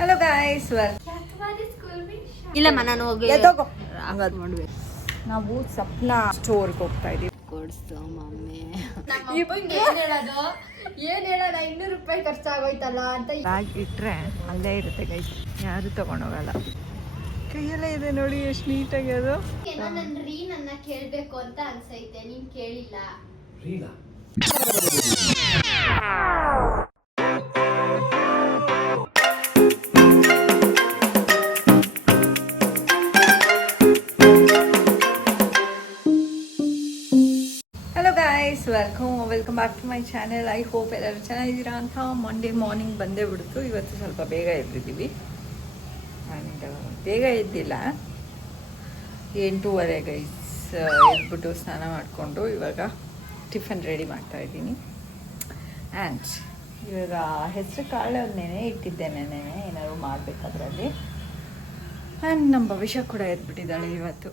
Hello guys, ಇಲ್ಲಮ್ಮ ನಾನು ಹೋಗಿ ಮಾಡ್ಬೇಕು. ನಾವು ಸಪ್ನಾ ಸ್ಟೋರ್ಗೆ ಹೋಗ್ತಾ ಇದೀವಿ. ಕೊಡ್ಸು ಮಮ್ಮಿ. ಏನ್ ಹೇಳೋಣ 200 ರೂಪಾಯಿ ಖರ್ಚಾಗೋಯ್ತಲ್ಲ ಅಂತ. ಬ್ಯಾಗ್ ಇಟ್ರೆ ಅಲ್ಲೇ ಇರುತ್ತೆ ಗೈಸ್, ಯಾರು ತಗೊಂಡೋಗಲ್ಲ. ಕೈಯಲ್ಲೇ ಇದೆ ನೋಡಿ ಎಷ್ಟು ನೀಟಾಗಿ ಅದು. ನನ್ ರೀನನ್ನ ಕೇಳ್ಬೇಕು ಅಂತ ಅನ್ಸೈತೆ, ನೀನ್ ಕೇಳಿಲ್ಲ. Hello guys, welcome back to my channel. I hope ಎಲ್ಲರೂ ಚೆನ್ನಾಗಿದ್ದೀರಾ ಅಂತ. ಮಂಡೇ ಮಾರ್ನಿಂಗ್ ಬಂದೇ ಬಿಡ್ತು. ಇವತ್ತು ಸ್ವಲ್ಪ ಬೇಗ ಎದ್ದಿದ್ದೀವಿ. ಆ್ಯಂಡ್ ಬೇಗ ಎದ್ದಿಲ್ಲ, 8:30 ಗೈಸ್. ಎದ್ಬಿಟ್ಟು ಸ್ನಾನ ಮಾಡಿಕೊಂಡು ಇವಾಗ ಟಿಫನ್ ರೆಡಿ ಮಾಡ್ತಾ ಇದ್ದೀನಿ. ಆ್ಯಂಡ್ ಇವಾಗ ಹೆಸರು ಕಾಳು ನೆನೆ ಇಟ್ಟಿದ್ದೇನೆ, ಏನಾದ್ರು ಮಾಡಬೇಕಾದ್ರಲ್ಲಿ. ಆ್ಯಂಡ್ ನಮ್ಮ ಭವಿಷ್ಯ ಕೂಡ ಎದ್ಬಿಟ್ಟಿದ್ದಾಳೆ ಇವತ್ತು.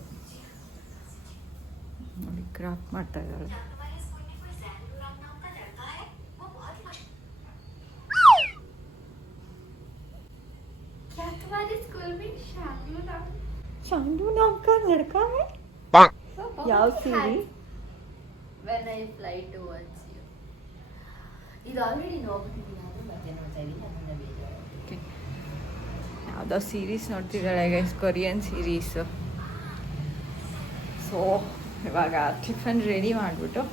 ನೋಡಿ, ಕ್ರಾಫ್ಟ್ ಮಾಡ್ತಾ ಇದ್ದಾಳೆ. ಶಾಂಡು ನಾಮ್ ಕಾ ಲಡ್ಕಾ ಹೈ. ಯಾವ ಸೀರೆ? When I fly towards you. ಇದು ಆಲ್ರೆಡಿ ನೋಡ್ಬಿಟ್ಟಿದ್ದೀನಿ, ಮತ್ತೆ ನೋಡ್ತಾ ಇದ್ದೀನಿ. ಯಾವುದೋ ಸೀರೀಸ್ ನೋಡ್ತಿದ್ದಾಳೆ ಗೈಸ್, ಕೊರಿಯನ್ ಸೀರೀಸು. ಸೊ ಇವಾಗ ಟಿಫನ್ ರೆಡಿ ಮಾಡಿಬಿಟ್ಟು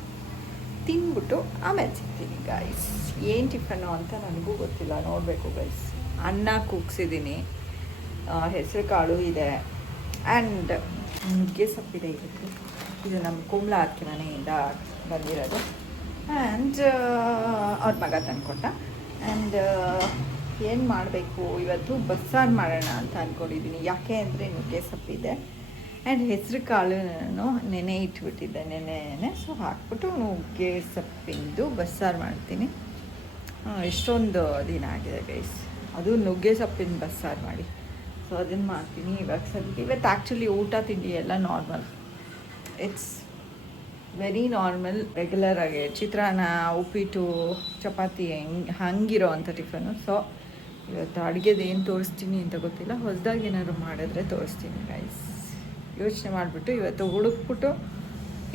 ತಿಂದ್ಬಿಟ್ಟು ಆಮೇಲೆ ಸಿಗ್ತೀನಿ ಗೈಸ್. ಏನು ಟಿಫನ್ನು ಅಂತ ನನಗೂ ಗೊತ್ತಿಲ್ಲ, ನೋಡಬೇಕು ಗೈಸ್. ಅನ್ನ ಕೂಗ್ಸಿದ್ದೀನಿ, ಹೆಸರು ಕಾಳು ಇದೆ, ಆ್ಯಂಡ್ ನುಗ್ಗೆ ಸೊಪ್ಪಿದೆ ಇವತ್ತು. ಇದು ನಮ್ಮ ಕೋಮ್ಲಾ ಅಕ್ಕಿ ಮನೆಯಿಂದ ಬಂದಿರೋದು. ಆ್ಯಂಡ್ ಅವ್ರ ಮಗ ತಂದ್ಕೊಟ್ಟ. ಆ್ಯಂಡ್ ಏನು ಮಾಡಬೇಕು ಇವತ್ತು, ಬಸ್ಸಾರು ಮಾಡೋಣ ಅಂತ ಅಂದ್ಕೊಂಡಿದ್ದೀನಿ. ಯಾಕೆ ಅಂದರೆ ನುಗ್ಗೆ ಸೊಪ್ಪಿದೆ ಆ್ಯಂಡ್ ಹೆಸರು ಕಾಳು ನಾನು ನೆನೆ ಇಟ್ಬಿಟ್ಟಿದ್ದೆ, ನೆನೆ. ಸೊ ಹಾಕ್ಬಿಟ್ಟು ನುಗ್ಗೆ ಸೊಪ್ಪಿಂದು ಬಸ್ಸಾರು ಮಾಡ್ತೀನಿ. ಎಷ್ಟೊಂದು ದಿನ ಆಗಿದೆ ಗೈಸ್, ಅದು ನುಗ್ಗೆ ಸೊಪ್ಪಿನ ಬಸ್ಸಾರು ಮಾಡಿ. ಸೊ ಅದನ್ನು ಮಾಡ್ತೀನಿ ಇವಾಗ ಸದ್ಯಕ್ಕೆ. ಇವತ್ತು ಆ್ಯಕ್ಚುಲಿ ಊಟ ತಿಂಡಿ ಎಲ್ಲ normal, it's very normal, regular ಆಗಿ ಚಿತ್ರಾನ್ನ, ಉಪ್ಪಿಟ್ಟು, ಚಪಾತಿ ಹಂಗಿರೋ ಅಂಥ ಟಿಫನು. ಸೊ ಇವತ್ತು ಅಡುಗೆದು ಏನು ತೋರಿಸ್ತೀನಿ ಅಂತ ಗೊತ್ತಿಲ್ಲ, ಹೊಸದಾಗಿ ಏನಾದ್ರು ಮಾಡಿದ್ರೆ ತೋರಿಸ್ತೀನಿ ಗೈಸ್. ಯೋಚನೆ ಮಾಡಿಬಿಟ್ಟು ಇವತ್ತು ಹುಡುಕ್ಬಿಟ್ಟು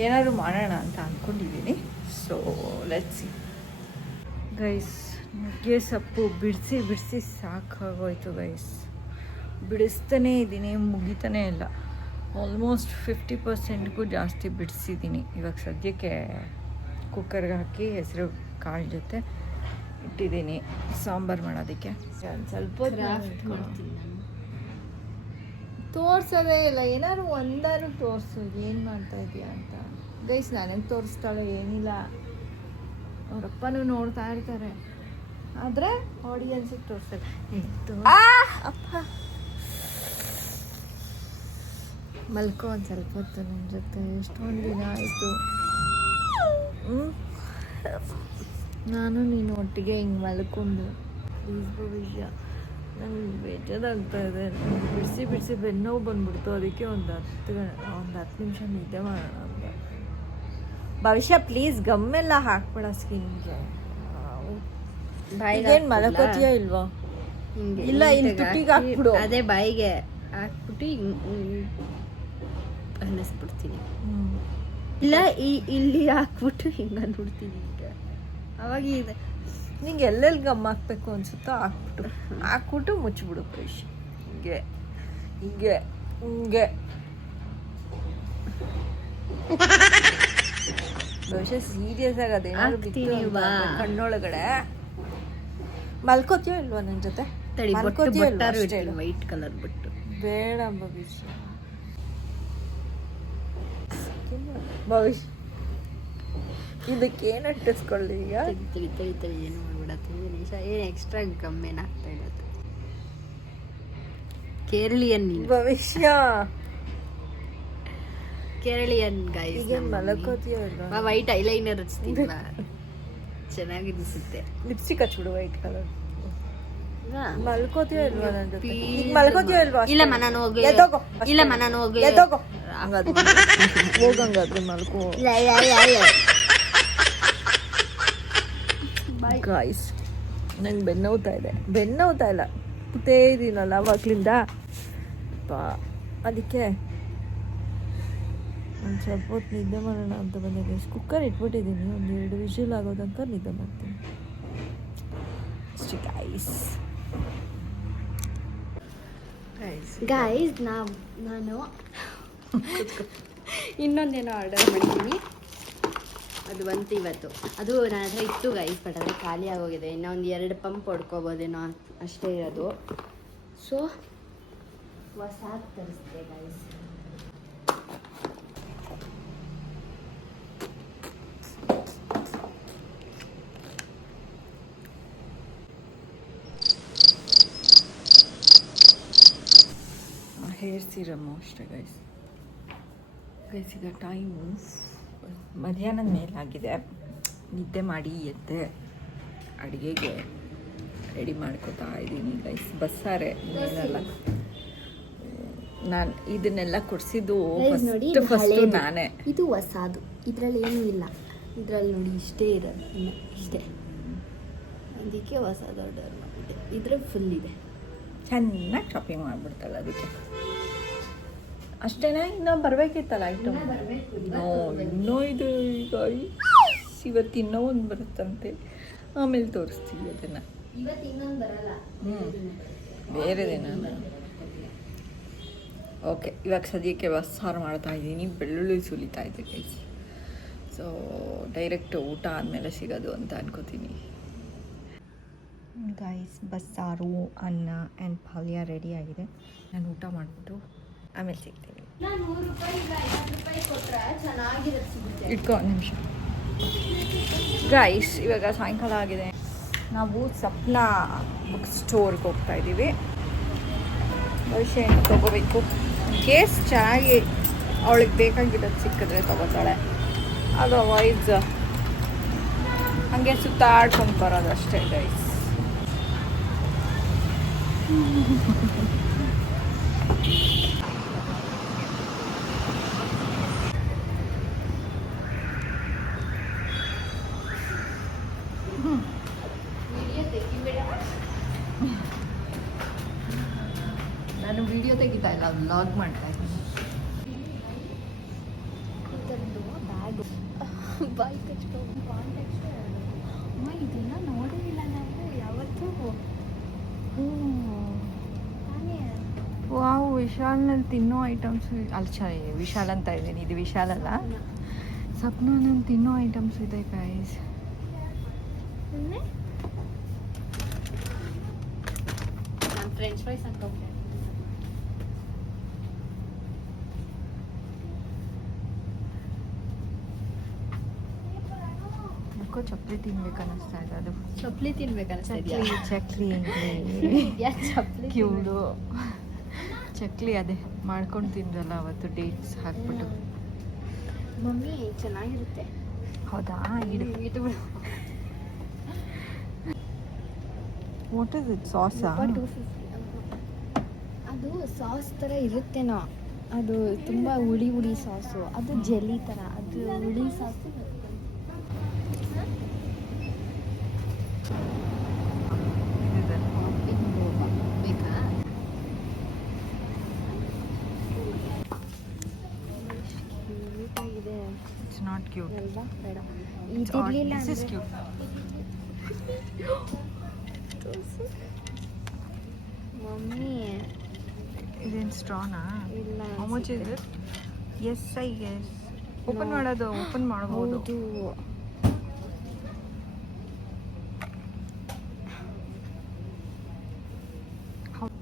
ಏನಾದ್ರು ಮಾಡೋಣ ಅಂತ ಅಂದ್ಕೊಂಡಿದ್ದೀನಿ. So let's see guys. ನುಗ್ಗೆ ಸೊಪ್ಪು ಬಿಡಿಸಿ ಸಾಕಾಗೋಯ್ತು ಗೈಸ್. ಬಿಡಿಸ್ತಾನೇ ಇದ್ದೀನಿ, ಮುಗಿತಾನೇ ಇಲ್ಲ. ಆಲ್ಮೋಸ್ಟ್ 50%ಗೂ ಜಾಸ್ತಿ ಬಿಡಿಸಿದ್ದೀನಿ. ಇವಾಗ ಸದ್ಯಕ್ಕೆ ಕುಕ್ಕರ್ಗೆ ಹಾಕಿ ಹೆಸರು ಕಾಳು ಜೊತೆ ಇಟ್ಟಿದ್ದೀನಿ ಸಾಂಬಾರು ಮಾಡೋದಕ್ಕೆ. ಸ್ವಲ್ಪ ತೋರಿಸೋದೇ ಇಲ್ಲ, ಏನಾದ್ರು ಒಂದಾರು ತೋರಿಸು, ಏನು ಮಾಡ್ತಾ ಇದೆಯಾ ಅಂತ ಗೈಸ್. ನನಗೆ ತೋರಿಸ್ತಾಳೆ ಏನಿಲ್ಲ, ಅವರಪ್ಪನೂ ನೋಡ್ತಾ ಇರ್ತಾರೆ, ಆದರೆ ಆಡಿಯನ್ಸಿಗೆ ತೋರಿಸ್ತಾರೆ. ಅಪ್ಪ ಮಲ್ಕೋ ಒಂದು ಸ್ವಲ್ಪ ಹೊತ್ತು ನನ್ನ ಜೊತೆ, ಎಷ್ಟೊಂದು ದಿನ ಆಯಿತು. ನಾನು ನೀನು ಒಟ್ಟಿಗೆ ಹಿಂಗೆ ಮಲ್ಕೊಂಡು ಪ್ಲೀಸ್ ಭವಿಷ್ಯ, ನಂಗೆ ಬೇಜಾರಾಗ್ತಾ ಇದೆ. ಬಿಡಿಸಿ ಬೆನ್ನೋವು ಬಂದ್ಬಿಡ್ತು. ಅದಕ್ಕೆ ಒಂದು 10 ನಿಮಿಷ ನಿದ್ದೆ ಮಾಡೋಣ ಅಂತ. ಭವಿಷ್ಯ ಪ್ಲೀಸ್ ಗಮ್ಮೆಲ್ಲ ಹಾಕ್ಬೇಡ ಸ್ಕಿನ್ಗೆ. ಬಾಯಿಗೆ ಮಲಕೋತೀಯಾ ಇಲ್ವಾ? ಹಿಂಗೆ ಇಲ್ಲ, ಇಲ್ಲಿ ತುಟಿಗೆ ಹಾಕ್ಬಿಡು. ಅದೇ ಬಾಯಿಗೆ ಹಾಕ್ಬಿಟ್ಟು ಅನ್ನಿಸ್ಬಿಡ್ತೀನಿ. ಇಲ್ಲ ಇಲ್ಲಿ ಹಾಕ್ಬಿಟ್ಟು ಹಿಂಗೆ ಅಂದ್ಬಿಡ್ತೀನಿ. ಈಗ ಅವಾಗ ಇದೆ ನಿಂಗೆ ಎಲ್ಲೆಲ್ಲಿ ಗಮ್ ಹಾಕ್ಬೇಕು ಅನ್ಸುತ್ತೋ ಹಾಕ್ಬಿಟ್ಟು ಮುಚ್ಚಿಬಿಡು ಭವಿಷ್ಯ. ಹಿಂಗೆ ಭವಿಷ್ಯ ಸೀರಿಯಸ್ ಆಗಿ ಅದೇನಾದ್ರು ಬಿತ್ತು ಕಣ್ಣೊಳಗಡೆ. ಮಲ್ಕೋತೀಯೋ ಇಲ್ವಾ ನನ್ನ ಜೊತೆ? ವೈಟ್ ಕಲರ್ ಬಿಟ್ಟು ಬೇಡ ಭವಿಷ್ಯ. ಇದಕ್ಕೇನು ಅಂಟಿಸ್ಕೊಳ್ಳಿ ಈಗ? ತಳಿ ಏನು ಮಾಡ್ಬಿಡತ್ತೆ ನಿಮಿಷ. ಏನು ಎಕ್ಸ್ಟ್ರಾ ಗಮ್ಮೇನಾಗ್ತಾ ಇಡತ್ತೆ. ಕೇರಳಿಯನ್ ಭವಿಷ್ಯ, ಕೇರಳಿಯನ್ ಗೈಸ್. ಈಗ ಮಲಕೋತೀಯೋ ಇಲ್ವಾ? ವೈಟ್ ಐಲೈನರ್ ಹಚ್ತೀನಿ, ಚೆನ್ನಾಗಿ ಅನಿಸುತ್ತೆ. ಲಿಪ್ಸ್ಟಿಕ್ ಹಚ್ಬಿಡು ವೈಟ್ ಕಲರ್. ಮಲ್ಕೋತೀಯೋ ಇಲ್ವಾ ನನ್ನ ಜೊತೆ? ಮಲ್ಕೋತೀಯೋ ಇಲ್ವಾ? ಇಲ್ಲಮ್ಮ ನಾನು ಹೋಗಿ ಹೋಗಂಗಾದ್ರೆ ಮಲ್ಕೋ ಗಾಯ್ಸ್. ನಂಗೆ ಬೆನ್ನೋಗ್ತಾ ಇಲ್ಲ, ಮಲಗ್ತೇ ಇದ್ದೀನಲ್ಲ ಅವಾಗ್ಲಿಂದ ಅದಕ್ಕೆ ಒಂದು ಸ್ವಲ್ಪ ಹೊತ್ತು ನಿದ್ದೆ ಮಾಡೋಣ ಅಂತ ಬಂದೆ ಗೈಸ್. ಕುಕ್ಕರ್ ಇಟ್ಬಿಟ್ಟಿದ್ದೀನಿ, ಒಂದು 2 ವಿಷಲ್ ಆಗೋ ತನಕ ನಿದ್ದೆ ಮಾಡ್ತೀನಿ ಅಷ್ಟೇ ಗೈಸ್. ಗಾಯ್ಸ್ ನಾನು ಇನ್ನೊಂದೇನೋ ಆರ್ಡರ್ ಮಾಡಿದ್ದೀನಿ, ಅದು ಬಂತು ಇವತ್ತು. ಅದು ನನ್ನ ಹತ್ರ ಇತ್ತು ಗೈಸ್, ಬಟ್ ಆದರೆ ಖಾಲಿ ಆಗೋಗಿದೆ. ಇನ್ನೊಂದು 2 ಪಂಪ್ ಹೊಡ್ಕೋಬೋದೇನೋ ಅಷ್ಟೇ ಇರೋದು. ಸೊ ಹೊಸಾದು ತರಿಸ್ದೆ ಗೈಸ್. ಹೇರ್ ಸಿರಮ್ಮು ಅಷ್ಟೇ ಗೈಸ್. ಈಗ ಟೈಮು ಮಧ್ಯಾಹ್ನದ ಮೇಲಾಗಿದೆ. ನಿದ್ದೆ ಮಾಡಿ ಎದ್ದೆ ಅಡುಗೆಗೆ ರೆಡಿ ಮಾಡ್ಕೋತಾ ಇದ್ದೀನಿ ಗೈಸ್. ಬಸ್ಸಾರೆ ಇನ್ನೇನಲ್ಲ, ನಾನು ಇದನ್ನೆಲ್ಲ ಕೊಡಿಸಿದ್ದು ಫಸ್ಟು ನಾನೇ. ಇದು ಹೊಸದು, ಇದರಲ್ಲಿ ಏನೂ ಇಲ್ಲ. ಇದರಲ್ಲಿ ನೋಡಿ ಇಷ್ಟೇ ಇರೋದು, ಇನ್ನು ಇಷ್ಟೇ. ಅದಕ್ಕೆ ಹೊಸದು ಆರ್ಡರ್ ಮಾಡಿದೆ. ಇದ್ರಲ್ಲಿ ಫುಲ್ ಇದೆ. ಚೆನ್ನಾಗಿ ಶಾಪಿಂಗ್ ಮಾಡಿಬಿಡ್ತಲ್ಲ ಅದಕ್ಕೆ ಅಷ್ಟೇನಾ. ಇನ್ನೂ ಬರಬೇಕಿತ್ತಲ್ಲ ಐಟಮ್. ಇನ್ನೂ ಇದು ಈಗ ಇವತ್ತು ಇನ್ನೂ ಒಂದು ಬರುತ್ತಂತೆ, ಆಮೇಲೆ ತೋರಿಸ್ತೀವಿ ಅದನ್ನು. ಬೇರೆದೇನ. ಓಕೆ, ಇವಾಗ ಸದ್ಯಕ್ಕೆ ಬಸ್ಸಾರು ಮಾಡ್ತಾ ಇದ್ದೀನಿ, ಬೆಳ್ಳುಳ್ಳಿ ಸುಲಿತಾ ಇದ್ದೆ ಗೈಸ್. ಸೊ ಡೈರೆಕ್ಟ್ ಊಟ ಆದಮೇಲೆ ಸಿಗೋದು ಅಂತ ಅನ್ಕೋತೀನಿ ಗೈಸ್. ಬಸ್ಸಾರು, ಅನ್ನ ಆ್ಯಂಡ್ ಪಲ್ಯ ರೆಡಿ ಆಗಿದೆ. ನಾನು ಊಟ ಮಾಡಿಬಿಟ್ಟು ಆಮೇಲೆ ಸಿಗ್ತೀನಿ. ಇಟ್ಕೊ ಒಂದು ನಿಮಿಷ ಗೈಸ್. ಇವಾಗ ಸಾಯಂಕಾಲ ಆಗಿದೆ. ನಾವು ಸಪ್ನಾ ಬುಕ್ ಸ್ಟೋರ್ಗೆ ಹೋಗ್ತಾ ಇದ್ದೀವಿ. ಭವಿಷ್ಯ ಏನು ತೊಗೋಬೇಕು, ಕೇಸ್ ಚೆನ್ನಾಗಿ ಅವಳಿಗೆ ಬೇಕಾಗಿರೋದು ಸಿಕ್ಕಿದ್ರೆ ತೊಗೋತಾಳೆ. ಅದರ್ವೈಸ್ ಹಾಗೆ ಸುತ್ತಾಡ್ಕೊಂಡು ಬರೋದು ಅಷ್ಟೇ ಗೈಸ್. ನಾನು ವಿಡಿಯೋ ತೆಗಿತಾ ಇಲ್ಲ, ವ್ಲಾಗ್ ಮಾಡ್ತಾ ಇದ್ದೀನಿ. ಬಾಯ್ ಇದನ್ನ ನೋಡೇ ಇಲ್ಲ ನಾವು ಯಾವತ್ತೂ. ವಾವ್, ವಿಶಾಲ್ನಲ್ಲಿ ತಿನ್ನೋ ಐಟಮ್ಸ್ ಅಲ್ಲಿ ವಿಶಾಲ್ ಅಂತ ಇದ್ದೀನಿ, ಇದು ವಿಶಾಲ್ ಅಲ್ಲ, ಸಪ್ನಾನಲ್ಲಿ ತಿನ್ನೋ ಐಟಮ್ಸ್ ಇದೆ ಗೈಸ್. ನಾನು ಫ್ರೆಂಚ್ ಫ್ರೈಸ್ ಅನ್ಕೊಂಡೆ. ಯಾಕೋ ಚಪ್ಪಲಿ ತಿನ್ಬೇಕನ್ನಿಸ್ತಾ ಇದೆ. ಅದು ಚಪ್ಪಲಿ ತಿನ್ಬೇಕನ್ನಿಸ್ತಾ ಚಕ್ಲಿ ಚಪ್ಪಲಿ ಕ್ಯೂಡು ಚಕ್ಲಿ ಅದೇ ಮಾಡ್ಕೊಂಡು ತಿಂದ್ರಲ್ಲ ಅವತ್ತು, ಡೇಟ್ಸ್ ಹಾಕ್ಬಿಟ್ಟು. ಮಮ್ಮಿ ಚೆನ್ನಾಗಿರುತ್ತೆ. ಹೌದಾ? ಇದು ವಾಟ್ ಇಸ್ ಇಟ್? ಸಾಸಾ? ಅದು ಸಾಸ್ ಥರ ಇರುತ್ತೇನೋ. ಅದು ತುಂಬ ಹುಳಿ ಹುಳಿ ಸಾಸು. ಅದು ಜೆಲ್ಲಿ ಥರ, ಅದು ಹುಳಿ ಸಾಸು. ಬೇಕಾ? ಕ್ಯೂಟಾಗಿದೆ. ಇಟ್ಸ್ ನಾಟ್ ಕ್ಯೂಟ್ ಅಲ್ವಾ? ಬೇಡ. This is cute. ಮಮ್ಮಿ ಇದೇನು ಸ್ಟ್ರಾನಾ? ಇಲ್ಲ. How much is it? Yes I guess. Open ಮಾಡೋದು, ಓಪನ್ ಮಾಡ್ಬೋದು. ಹೌದು.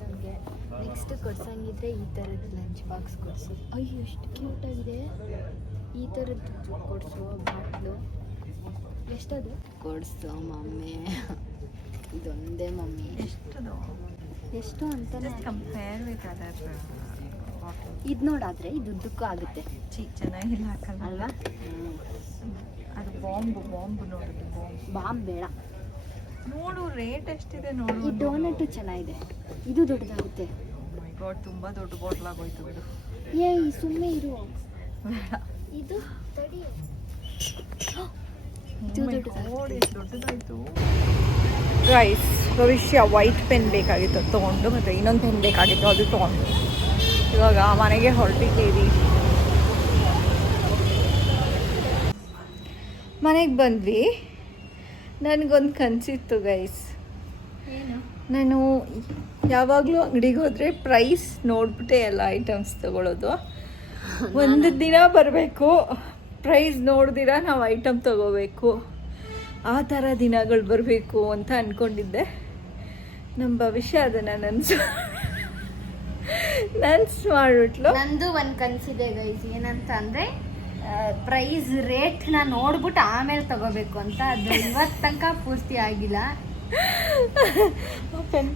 ನಮಗೆ ನೆಕ್ಸ್ಟ್ ಕೊಡ್ಸಂಗಿದ್ರೆ ಈ ಥರದ್ದು ಲಂಚ್ ಬಾಕ್ಸ್ ಕೊಡಿಸು. ಅಯ್ಯೋ ಎಷ್ಟು ಕ್ಯೂಟಾಗಿದೆ. ಈ ಥರದ್ದು ಕೊಡಿಸು ಬಾಟ್ಲು. ಎಷ್ಟದು? ಕೊಡಿಸು ಮಮ್ಮಿ, ಇದೊಂದೇ ಮಮ್ಮಿ. ಎಷ್ಟದು? ಎಷ್ಟು ಅಂತಾನೆ ಕಂಪೇರ್ ವಿತ್ ಅದರ್ ಇದು ನೋಡಾದ್ರೆ ಇದು ಉದ್ದಕ್ಕೂ ಆಗುತ್ತೆ ಚೆನ್ನಾಗಿಲ್ಲ ಹಾಕಲ್ಲ ಅಲ್ವಾ? ಅದು ಬಾಂಬು ನೋಡೋದು ಬಾಂಬ್ ಬೇಡ. ನೋಡು ರೇಟ್ ಎಷ್ಟಿದೆ ಈ ನೋಡು. ಡೋನಟ್ ಚೆನ್ನಾಗಿದೆ, ಇದು ದೊಡ್ಡದಾಗುತ್ತೆ. ಮೈ ಗಾಡ್, ತುಂಬಾ ದೊಡ್ಡ ಬಾಟ್ಲ್ ಆಗೋಯ್ತು ಬಿಡು. ಸುಮ್ಮನೆ ಇರು. ಇದು ತಡಿ, ದೊಡ್ಡದಾಯ್ತು. ಗೈಸ್, ಭವಿಷ್ಯ ವೈಟ್ ಪೆನ್ ಬೇಕಾಗಿತ್ತು ತೊಗೊಂಡು, ಮತ್ತು ಇನ್ನೊಂದು ಪೆನ್ ಬೇಕಾಗಿತ್ತು ಅದು ತೊಗೊಂಡು ಇವಾಗ ಮನೆಗೆ ಹೊರಟಿದ್ದೀವಿ. ಮನೆಗೆ ಬಂದ್ವಿ. ನನಗೊಂದು ಕನಸಿತ್ತು ಗೈಸ್. ನಾನು ಯಾವಾಗಲೂ ಅಂಗಡಿಗೆ ಹೋದರೆ ಪ್ರೈಸ್ ನೋಡ್ಬಿಟ್ಟೆ ಎಲ್ಲ ಐಟಮ್ಸ್ ತೊಗೊಳೋದು. ಒಂದು ದಿನ ಬರಬೇಕು, ಪ್ರೈಸ್ ನೋಡ್ದಿರ ನಾವು ಐಟಮ್ ತೊಗೋಬೇಕು, ಆ ಥರ ದಿನಗಳು ಬರಬೇಕು ಅಂತ ಅಂದ್ಕೊಂಡಿದ್ದೆ. ನಮ್ಮ ಭವಿಷ್ಯ ಅದನ್ನು ನನಸು ಮಾಡಿಬಿಟ್ಲು. ನಂದು ಒಂದು ಕನಸಿದೆ ಗೈಸ್, ಏನಂತ ಅಂದರೆ ಪ್ರೈಸ್ ರೇಟ್ನ ನೋಡ್ಬಿಟ್ಟು ಆಮೇಲೆ ತಗೋಬೇಕು ಅಂತ. ಅದು ಇವತ್ತು ತನಕ ಪೂರ್ತಿ ಆಗಿಲ್ಲ.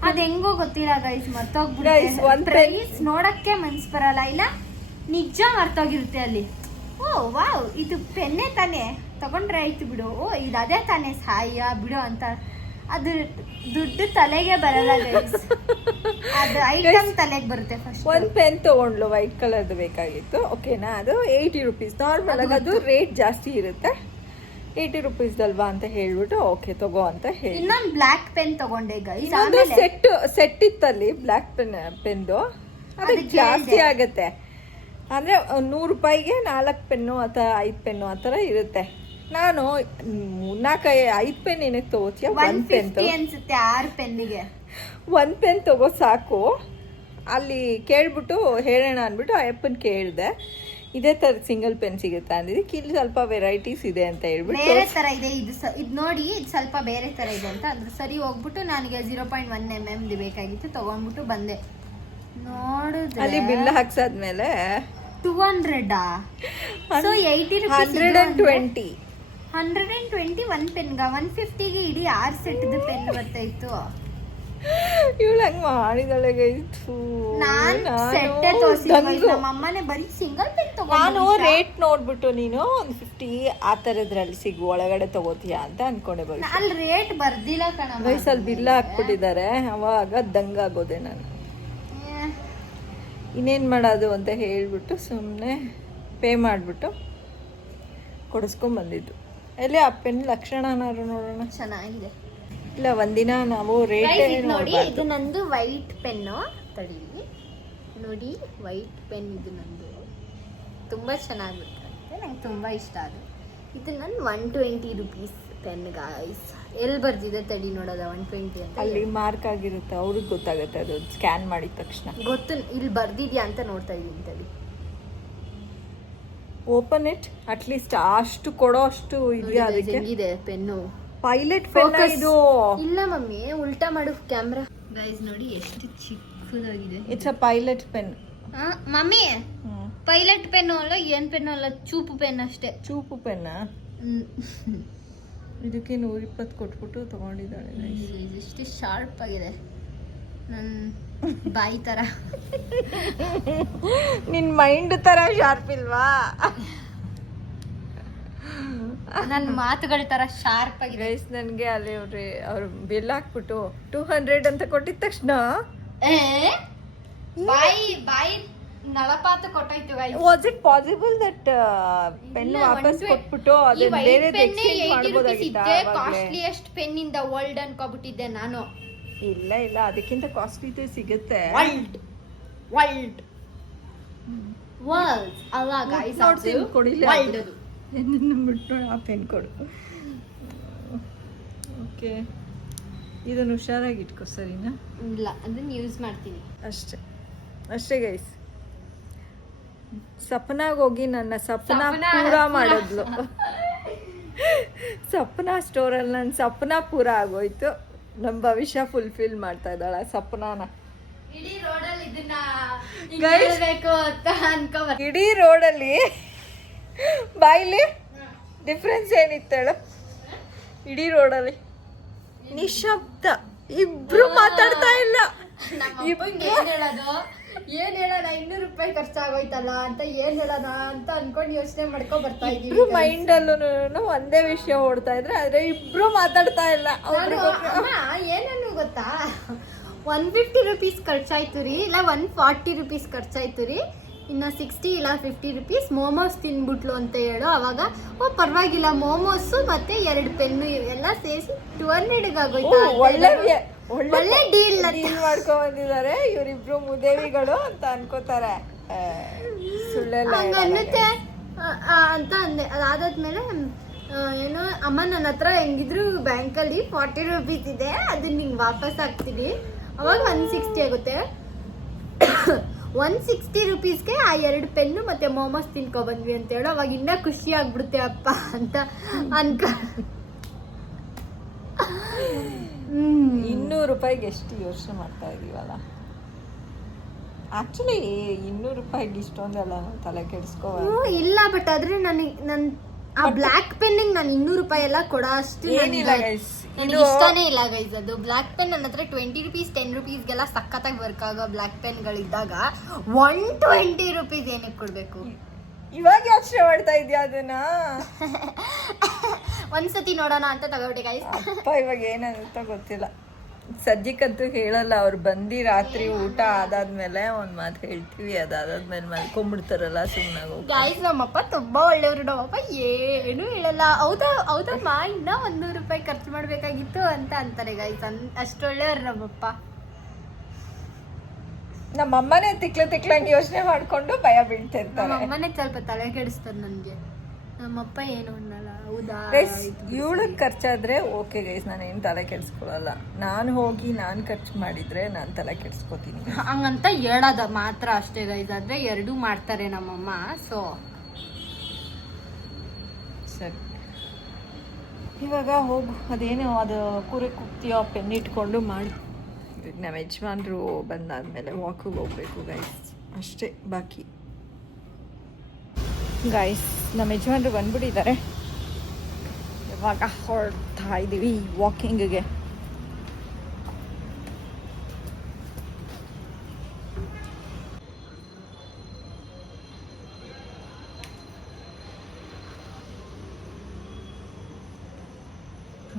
ಅದು ಹೆಂಗೋ ಗೊತ್ತಿಲ್ಲ ಗೈಸ್, ಮರ್ತೋಗ್ಬಿಟ್ಟು ಪ್ರೈಸ್ ನೋಡಕ್ಕೆ ಮನ್ಸು ಬರಲ್ಲ, ಇಲ್ಲ ನಿಜ ಮರ್ತೋಗಿರುತ್ತೆ ಅಲ್ಲಿ. ಓ ವಾವ್, ಇದು ಪೆನ್ನೇ ತಾನೇ, ತಗೊಂಡ್ರೆ ಆಯ್ತು ಬಿಡು, ಓ ಇದು ಅದೇ ತಾನೇ ಸಹಾಯ ಬಿಡು ಅಂತ. ಅದು ದುಡ್ಡು ತಲೆಗೆ ಬರಲ್ಲ ಗೈಸ್, ಅದು ಐಟಮ್ ತಲೆಗೆ ಬರುತ್ತೆ. ಫಸ್ಟ್ ಒಂದು ಪೆನ್ ತೊಗೊಂಡ್ಲು, ವೈಟ್ ಕಲರ್ದು ಬೇಕಾಗಿತ್ತು. ಓಕೆನಾ, ಅದು 80 rupees. ನಾರ್ಮಲ್ ಆಗಿ ಅದು ರೇಟ್ ಜಾಸ್ತಿ ಇರುತ್ತೆ. 80 rupees ಅಲ್ವಾ ಅಂತ ಹೇಳ್ಬಿಟ್ಟು ಓಕೆ ತಗೋ ಅಂತ ಹೇಳಿ ಇನ್ನೊಂದು ಬ್ಲ್ಯಾಕ್ ಪೆನ್ ತಗೊಂಡೆ ಗೈಸ್. ಒಂದು ಸೆಟ್ ಇತ್ತಲ್ಲಿ ಬ್ಲ್ಯಾಕ್ ಪೆನ್ದು, ಅದಕ್ಕೆ ಜಾಸ್ತಿ ಆಗುತ್ತೆ. ಅಂದರೆ 100 ರೂಪಾಯಿಗೆ 4 ಪೆನ್ನು ಅಥವಾ 5 ಪೆನ್ನು ಆ ಥರ ಇರುತ್ತೆ. ನಾನು 5 ಪೆನ್ ಏನಕ್ಕೆ ತಗೋತೀಯ? 1 ಪೆನ್ ಅನ್ಸುತ್ತೆ 6 ಪೆನ್ನಿಗೆ. 1 ಪೆನ್ ತಗೋ ಸಾಕು. ಅಲ್ಲಿ ಕೇಳ್ಬಿಟ್ಟು ಹೇಳೋಣ ಅಂದ್ಬಿಟ್ಟು ಆ ಅಪ್ಪನ ಕೇಳಿದೆ, ಇದೇ ಥರ ಸಿಂಗಲ್ ಪೆನ್ ಸಿಗುತ್ತೆ ಅಂದಿದ್ದಕ್ಕೆ. ಇಲ್ಲಿ ಸ್ವಲ್ಪ ವೆರೈಟೀಸ್ ಇದೆ ಅಂತ ಹೇಳ್ಬಿಟ್ಟು, ಬೇರೆ ಥರ ಇದೆ ಇದು ನೋಡಿ, ಇದು ಸ್ವಲ್ಪ ಬೇರೆ ಥರ ಇದೆ ಅಂತ ಅಂದ್ರೆ ಸರಿ ಹೋಗ್ಬಿಟ್ಟು ನನಗೆ 0.1 mm ಬೇಕಾಗಿತ್ತು, ತಗೊಂಡ್ಬಿಟ್ಟು ಬಂದೆ. ನೋಡಿದ್ರೆ ಅಲ್ಲಿ ಬಿಲ್ ಹಾಕ್ಸಾದ್ಮೇಲೆ 200 ಸೊ 80 rupees 120 1 ಪೆನ್ಗ 150ಗೆ ಇಡೀ 6 ಸೆಟ್ದು ಪೆನ್ ಬರ್ತಾ ಇತ್ತು. ಇವಳು ಹಂಗೆ ಮಾಡಿದಾಳೆ ಗೈತು. ನಾನು ಸೆಟ್ಟೆ ತೋರಿಸಿದ್ದೆ, ನಮ್ಮ ಅಮ್ಮನೇ ಬರೀ ಸಿಂಗಲ್ ಪೆನ್ ತಗೊಂಡು. ನಾನು ರೇಟ್ ನೋಡ್ಬಿಟ್ಟು ನೀನು ಒಂದು 50 ಆ ಥರದ್ರಲ್ಲಿ ಒಳಗಡೆ ತಗೋತೀಯಾ ಅಂತ ಅನ್ಕೊಂಡೆ. ಅಲ್ಲಿ ರೇಟ್ ಬರ್ದಿಲ್ಲ ಕಣ, ವಯಸ್ಸಲ್ಲಿ ಬಿಲ್ಲ ಹಾಕ್ಬಿಟ್ಟಿದ್ದಾರೆ. ಅವಾಗ ದಂಗಾಗೋದೆ ನಾನು. ಇನ್ನೇನು ಮಾಡೋದು ಅಂತ ಹೇಳ್ಬಿಟ್ಟು ಸುಮ್ಮನೆ ಪೇ ಮಾಡಿಬಿಟ್ಟು ಕೊಡಿಸ್ಕೊಂಬಂದಿದ್ದು. ಎಲ್ಲಿ ಆ ಪೆನ್ ಲಕ್ಷಣನಾರು ನೋಡೋಣ. ಚೆನ್ನಾಗಿದೆ. ಇಲ್ಲ, ಒಂದಿನ ನಾವು ರೇಟ್ ನೋಡಿ, ಇದು ನಂದು ವೈಟ್ ಪೆನ್ನು. ತಡಿ ನೋಡಿ, ವೈಟ್ ಪೆನ್ ಇದು ನಂದು. ತುಂಬ ಚೆನ್ನಾಗಿ ಬಿಡ್ತಂತೆ, ನಂಗೆ ತುಂಬ ಇಷ್ಟ ಅದು. ಇದು ನನ್ನ 120 rupees ಪೆನ್ ಗಾಯ್ಸ್. ಎಲ್ಲಿ ಬರ್ದಿದೆ ತಡಿ ನೋಡೋದ 120 ಅಂತ. ಅಲ್ಲಿ ಮಾರ್ಕ್ ಆಗಿರುತ್ತೆ, ಅವ್ರಿಗೆ ಗೊತ್ತಾಗುತ್ತೆ ಅದು ಸ್ಕ್ಯಾನ್ ಮಾಡಿದ ತಕ್ಷಣ. ಗೊತ್ತು, ಇಲ್ಲಿ ಬರ್ದಿದ್ಯಾ ಅಂತ ನೋಡ್ತಾ ಇದ್ದೀನಿ ತಡಿ. ಓಪನ್ ಇಟ್, ಅಟ್ಲೀಸ್ಟ್ ಅಷ್ಟು ಕೊಡೋ ಅಷ್ಟು ಇದೆಯಾ ಅದಕ್ಕೆ? ಹೆಂಗಿದೆ ಪೆನ್ನು? ಪೈಲಟ್ ಪೆನ್ ಇದು. ಇಲ್ಲ ಮಮ್ಮಿ, ಉಲ್ಟಾ ಮಾಡು ಕ್ಯಾಮ್ರಾ. ಗೈಸ್ ನೋಡಿ ಎಷ್ಟು ಚಿಕ್ಕದಾಗಿದೆ. It's a pilot pen. Mummy, pilot pen ಅಲ್ಲ, ಏನ್ ಪೆನ್ನು ಅಲ್ಲ, ಚೂಪು ಪೆನ್ ಅಷ್ಟೇ. ಚೂಪು ಪೆನ್ನ? ಇದಕ್ಕೆ 120 ಕೊಟ್ಬಿಟ್ಟು ತಗೊಂಡಿದ್ದಾಳೆ. ಇಷ್ಟು ಶಾರ್ಪ್ ಆಗಿದೆ, ನನ್ನ ಬಾಯಿ ತರ. ನಿನ್ ಮೈಂಡ್ ತರ ಶಾರ್ಪ್ ಇಲ್ವಾ? ನನ್ನ ಮಾತುಗಳ ತರ ಶಾರ್ಪ್ ಆಗಿದೆ. ಗೈಸ್, ನನಗೆ ಅಲ್ಲಿ ಅವ್ರು ಬಿಲ್ ಹಾಕ್ಬಿಟ್ಟು 200 ಅಂತ ಕೊಟ್ಟಿದ ತಕ್ಷಣ ಬಾಯಿ ನಳಪಾತ ಕೊಟ್ಟಾಯ್ತು. Was it possible that pen ವಾಪಸ್ ಕೊಟ್ಬಿಟ್ಟು ಅದನ್ನ ಬೇರೆ ಎಕ್ಸ್ಚೇಂಜ್ ಮಾಡಬಹುದಾಗಿತ್ತಾ? Costliest pen in the world ಅನ್ಕೋಬಿಟ್ಟಿದ್ದೆ ನಾನು. ಇಲ್ಲ ಅದಕ್ಕಿಂತ ಕಾಸ್ಟ್ಲಿ ಸಿಗುತ್ತೆ. ವರ್ಲ್ಡ್ ಅಲ್ಲ ಗೈಸ್, ಅದು ಕೊಡಿಲ್ಲ. ವರ್ಲ್ಡ್ ಅದು. ಬಿಟ್ಟು ಆ ಪೆನ್ ಕೊಡು. ಓಕೆ, ಇದನ್ನು ಹುಷಾರಾಗಿ ಇಟ್ಕೋ, ಸರಿನಾ? ಇಲ್ಲ, ಅದನ್ನ ಯೂಸ್ ಮಾಡ್ತೀನಿ ಅಷ್ಟೇ ಗೈಸ್. ಸಪ್ನಾಗ ಹೋಗಿ ನನ್ನ ಸಪ್ನ ಪೂರ ಮಾಡಿದ್ಲು. ಸಪ್ನ ಸ್ಟೋರಲ್ಲಿ ನನ್ನ ಸಪ್ನ ಪೂರ ಆಗೋಯ್ತು. ನಮ್ಮ ಭವಿಷ್ಯ ಫುಲ್ಫಿಲ್ ಮಾಡ್ತಾ ಇದ್ದಾಳ ಸಪ್ನಾನ. ಇಡೀ ರೋಡಲ್ಲಿ ಬಾಯಿಲಿ ಡಿಫ್ರೆನ್ಸ್ ಏನಿತ್ತೇಳು? ಇಡೀ ರೋಡಲ್ಲಿ ನಿಶಬ್ದ, ಇಬ್ರು ಮಾತಾಡ್ತಾ ಇಲ್ಲ. ಏನ್ ಹೇಳೋಣ 200 ರೂಪಾಯಿ ಖರ್ಚಾಗೋಯ್ತಲ್ಲ ಅಂತ ಏನ್ ಹೇಳೋಣ ಅಂತ ಅನ್ಕೊಂಡು ಯೋಚನೆ ಮಾಡ್ಕೊ ಬರ್ತಾ ಇಬ್ರು ಇದೀವಿ ಮೈಂಡ್ ಅಲ್ಲೂ ಒಂದೇ ವಿಷಯ ಓಡ್ತಾ ಇದ್ರೆ ಆದ್ರೆ ಇಬ್ರು ಮಾತಾಡ್ತಾ ಇಲ್ಲ. ಏನನ್ನು ಗೊತ್ತಾ 150 ರುಪೀಸ್ ಖರ್ಚಾಯ್ತು ರೀ, ಇಲ್ಲ 140 ರುಪೀಸ್ ಖರ್ಚಾಯ್ತು ರೀ, ಇನ್ನು 60 ಇಲ್ಲ 50 ರುಪೀಸ್ ಮೋಮೋಸ್ ತಿನ್ಬಿಟ್ಲು ಅಂತ ಹೇಳು. ಅವಾಗ ಓ ಪರವಾಗಿಲ್ಲ, ಮೋಮೋಸು ಮತ್ತೆ 2 ಪೆನ್ನು ಎಲ್ಲ ಸೇರಿಸಿ 200 ಆಗೋಯ್ತು. ಒಳ್ಳೆ ಡೀಲ್ ಮಾಡ್ಕೊ ಬಂದಿದ್ದಾರೆ ಇವರಿಬ್ರು ಮುದೇವಿಗಳು ಅಂತ ಅನ್ಕೋತಾರೆ. ಸುಳ್ಳೆಲ್ಲ ಅನ್ನುತ್ತೆ ಅಂತ ಅಂದೆ. ಅದಾದ್ಮೇಲೆ ಏನೋ ಅಮ್ಮ ನನ್ನ ಹತ್ರ ಹೆಂಗಿದ್ರು ಬ್ಯಾಂಕಲ್ಲಿ 40 ರುಪೀಸ್ ಇದೆ, ಅದನ್ನ ನಿಂಗೆ ವಾಪಸ್ ಹಾಕ್ತೀನಿ. ಅವಾಗ 160 ಆಗುತ್ತೆ. 160 ರುಪೀಸ್ಗೆ ಆ 2 ಪೆನ್ನು ಮತ್ತೆ ಮೋಮೋಸ್ ತಿನ್ಕೊ ಬಂದ್ವಿ ಅಂತ ಹೇಳು. ಅವಾಗ ಇನ್ನ ಖುಷಿ ಆಗ್ಬಿಡುತ್ತೆ ಅಪ್ಪ ಅಂತ ಅನ್ಕ. 200 ರೂಪಾಯಿಗೆ ಎಷ್ಟು ಯೋಚನೆ ಮಾಡ್ತಾ ಇದೀವಲ್ಲ. ಆಕ್ಚುಲಿ 200 ರೂಪಾಯಿಗೆ ಇಷ್ಟೊಂದೆಲ್ಲ ನಾವು ತಲೆ ಕೆಡಿಸ್ಕೋ ಇಲ್ಲ. ಬಟ್ ಆದ್ರೆ ನನ್ ಆ ಬ್ಲಾಕ್ ಪೆನ್ನಿಗೆ ನಾನು 200 ರೂಪಾಯಿ ಎಲ್ಲ ಕೊಡೋ ಅಷ್ಟು ಏನಿಲ್ಲ ಗೈಸ್, ಇದು ಇಷ್ಟನೇ ಇಲ್ಲ ಗೈಸ್. ಅದು ಬ್ಲಾಕ್ ಪೆನ್ ನನ್ನ ಹತ್ರ 20 ರುಪೀಸ್ 10 ರುಪೀಸ್ಗೆಲ್ಲ ಸಖತ್ತಾಗಿ ವರ್ಕ್ ಆಗೋ ಬ್ಲಾಕ್ ಪೆನ್ಗಳಿದ್ದಾಗ 120 ರುಪೀಸ್ ಏನಕ್ಕೆ ಕೊಡ್ಬೇಕು? ಇವಾಗ ಯೋಚನೆ ಮಾಡ್ತಾ ಇದ್ಯಾ ಅದನ್ನ? ಒಂದ್ಸತಿ ನೋಡೋಣ ಅಂತ ತಗೋಬಿಟ್ಟೆ ಗೈಸ್. ಅಪ್ಪ ಇವಾಗ ಏನಂತ ಗೊತ್ತಿಲ್ಲ. ಸದ್ಯಕ್ಕಂತೂ ಹೇಳಲ್ಲ. ಅವ್ರು ಬಂದು ರಾತ್ರಿ ಊಟ ಆದಾದ್ಮೇಲೆ ಒಂದ್ ಮಾತು ಹೇಳ್ತೀವಿ, ಅದಾದ್ಮೇಲೆ ಮಲ್ಕೊಂಡ್ಬಿಡ್ತಾರಲ್ಲ ಸುಮ್ಮನಾಗ. ಗೈಸ್ ನಮ್ಮಪ್ಪ ತುಂಬಾ ಒಳ್ಳೆಯವರು. ನಮ್ಮಪ್ಪ ಏನು ಹೇಳಲ್ಲ. ಹೌದಮ್ಮ ಇನ್ನ 100 ರೂಪಾಯಿ ಖರ್ಚು ಮಾಡ್ಬೇಕಾಗಿತ್ತು ಅಂತ ಅಂತಾರೆ ಗೈಸ್. ಅಷ್ಟು ಒಳ್ಳೆಯವ್ರು ನಮ್ಮಪ್ಪ. ನಮ್ಮಮ್ಮನೇ ತಿಕ್ಲಂಗೆ ಯೋಚನೆ ಮಾಡ್ಕೊಂಡು ಭಯ ಬೀಳ್ತಿರ್ತಾರೆ. ನಮ್ಮಮ್ಮನೇ ಸ್ವಲ್ಪ ತಲೆ ಕೆಡಿಸ್ತಾರೆ ನನ್ಗೆ. ನಮ್ಮಪ್ಪ ಏನು ಅನ್ನಲ್ಲ. ಹೌದಾ ಇವಳಗ್ ಖರ್ಚಾದ್ರೆ ಓಕೆ ಗೈಸ್, ನಾನೇನು ತಲೆ ಕೆಡಿಸ್ಕೊಳಲ್ಲ. ನಾನು ಹೋಗಿ ನಾನು ಖರ್ಚು ಮಾಡಿದ್ರೆ ನಾನು ತಲೆ ಕೆಡಿಸ್ಕೊತೀನಿ ಹಂಗಂತ ಹೇಳೋದ ಮಾತ್ರ ಅಷ್ಟೇ ಗೈಸ್. ಆದ್ರೆ ಎರಡೂ ಮಾಡ್ತಾರೆ ನಮ್ಮಮ್ಮ. ಸೊ ಸರಿ, ಇವಾಗ ಹೋಗು. ಅದೇನು ಅದು ಕೂರೆ ಕುಕ್ತಿಯೋ ಪೆನ್ ಇಟ್ಕೊಂಡು ಮಾಡಿ. ಈಗ ನಮ್ಮ ಯಜಮಾನ್ರು ಬಂದಾದ್ಮೇಲೆ ವಾಕಿಗೆ ಹೋಗ್ಬೇಕು ಗೈಸ್, ಅಷ್ಟೇ ಬಾಕಿ. ಗೈಸ್ ನಮ್ಮ ಯಜಮಾನ್ರು ಬಂದ್ಬಿಟ್ಟಿದ್ದಾರೆ. ಇವಾಗ ಹೊರಡ್ತಾ ಇದ್ದೀವಿ ವಾಕಿಂಗ್ಗೆ.